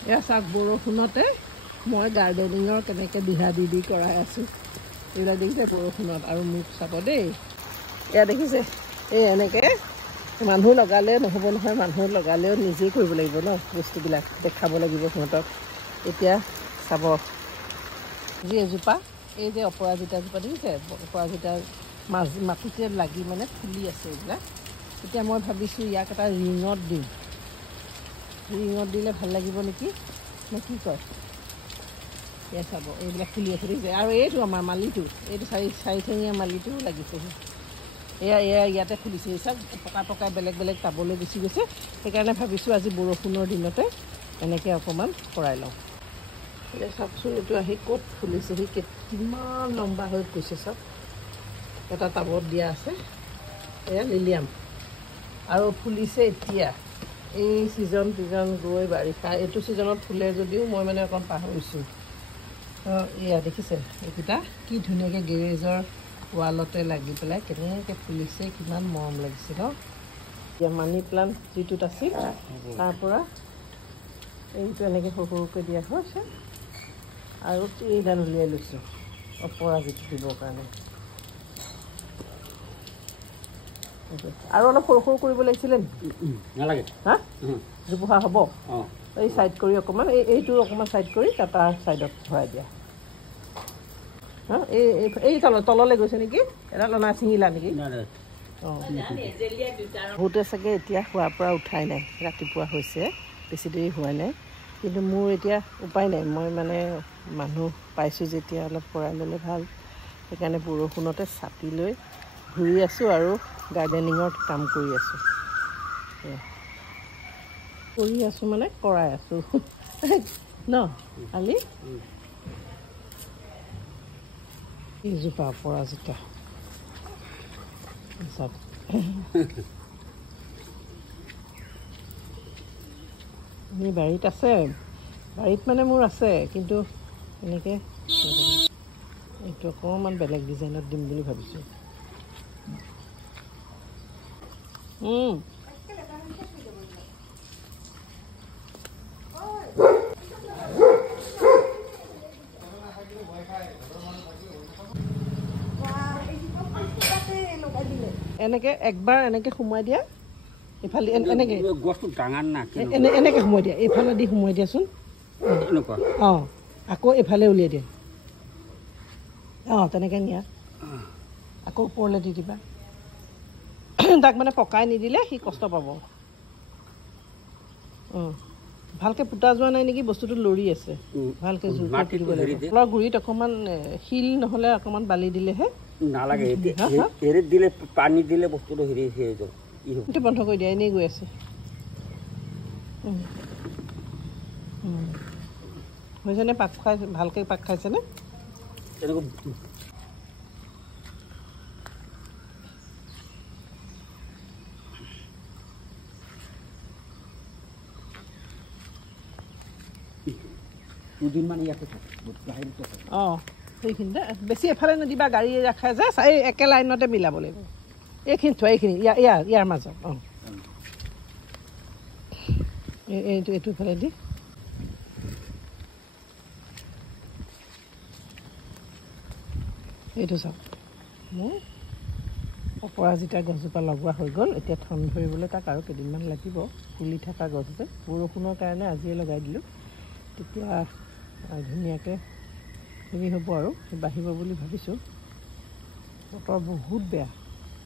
এয়া চাওক বৰষুণতে মই গাৰ্ডেনিঙৰ কেনেকৈ দিহা দি কৰাই আছোঁ এইবিলাক দেখিছে বৰষুণত আৰু মোক চাব দেই এয়া দেখিছে এই এনেকৈ মানুহ লগালে নহ'ব নহয় মানুহ লগালেও নিজেই কৰিব লাগিব ন বস্তুবিলাক দেখাব লাগিব সিহঁতক এতিয়া চাব যি এজোপা এই যে অপৰাজিতাজোপা দেখিছে অপৰাজিতাৰ মাটিতে লাগি মানে ফুলি আছে এইবিলাক এতিয়া মই ভাবিছোঁ ইয়াক এটা ৰিঙত দিম ৰিঙত দিলে ভাল লাগিব নেকি নে কি কয় এয়া চাব এইবিলাক ফুলি আছে দেখিছে আৰু এইটো আমাৰ মালিটো এইটো চাৰিঠেঙীয়া মালিটোও লাগিছেহি এয়া ইয়াতে ফুলিছে চাওক পকাই বেলেগ বেলেগ টাবলৈ গুচি গৈছে সেইকাৰণে ভাবিছোঁ আজি বৰষুণৰ দিনতে এনেকৈ অকণমান কৰাই লওঁ এতিয়া চাওকচোন এইটো আহি ক'ত ফুলিছেহি কিমান লম্বা হৈ গৈছে চাওক এটা টাবত দিয়া আছে এয়া লিলিয়াম আৰু ফুলিছে এতিয়া এই ছিজন গৈ বাৰিষা এইটো ছিজনত ফুলে যদিও মই মানে অকণ পাহৰিছোঁ এয়া দেখিছে এইকেইটা কি ধুনীয়াকৈ গেৰেজৰ ৱালতে লাগি পেলাই কেনেকৈ ফুলিছে কিমান মৰম লাগিছে ন এতিয়া মানি প্লাণ্ট যিটোত আছিল তাৰ পৰা এইটো এনেকৈ সৰুকৈ দিয়া হৈছে আৰু এইডাল উলিয়াই লৈছোঁ অপৰাজিতা দিবৰ কাৰণে আৰু অলপ সৰু কৰিব লাগিছিলে নালাগে হা জোপোহা হ'ব এই ছাইড কৰি অকণমান এইটো অকণমান ছাইড কৰি তাৰ ছাইডত ভৰাই দিয়া হা এই তললৈ গৈছে নেকি এডাল অনা ছিঙিলা নেকি অঁ বহুতে চাগে এতিয়া শোৱাৰ পৰা উঠাই নাই ৰাতিপুৱা হৈছে বেছি দেৰি হোৱা নাই কিন্তু মোৰ এতিয়া উপায় নাই মই মানে মানুহ পাইছোঁ যেতিয়া অলপ কৰাই ল'লে ভাল সেইকাৰণে বৰষুণতে ছাতি লৈ ঘূৰি আছোঁ আৰু গাৰ্ডেনিঙৰ কাম কৰি আছোঁ মানে কৰাই আছোঁ ন আলি এইজোপা অপৰাজিতা চাওক এই বাৰীত আছে বাৰীত মানে মোৰ আছে কিন্তু এনেকৈ এইটো অকণমান বেলেগ ডিজাইনত দিম বুলি ভাবিছোঁ এনেকৈ একবাৰ এনেকৈ সোমোৱাই দিয়া এইফালে এনেকৈ গছটো ডাঙৰ না এনেকৈ সোমোৱাই দিয়া এইফালেদি সোমোৱাই দিয়াচোন অঁ আকৌ এইফালে উলিয়াই দিয়া অঁ তেনেকৈ নিয়া আকৌ ওপৰলৈ দি দিবা তাক মানে পকাই নিদিলে সি কষ্ট পাব ভালকৈ পোতা যোৱা নাই নেকি বস্তুটো লৰি আছে ভালকৈ জোৰ দিব লাগিব অলপ গুৰিত অকণমান শিল নহ'লে অকণমান বালি দিলেহে নালাগে হেৰিত দিলে পানী দিলে বস্তুটো হেৰি হৈ যাব এইটো বন্ধ কৰি দিয়া এনেই গৈ আছে হৈছেনে পাক খাই ভালকৈ পাক খাইছেনে দুদিনমান ইয়াতে অঁ সেইখিনিতে বেছি এফালে নিদিবা গাড়ী ৰাখাই যে এই একে লাইনতে মিলাব লাগিব এইখিনি থোৱা এইখিনি ইয়াৰ মাজত অঁ এইটো ফালে দি এইটো চাওক মোৰ অপৰাজিতা গছজোপা লগোৱা হৈ গ'ল এতিয়া ঠন ধৰিবলৈ তাক আৰু কেইদিনমান লাগিব ফুলি থকা গছ যে বৰষুণৰ কাৰণে আজিয়ে লগাই দিলোঁ তেতিয়া ধুনীয়াকৈ হেৰি হ'ব আৰু বাঢ়িব বুলি ভাবিছোঁ বতৰ বহুত বেয়া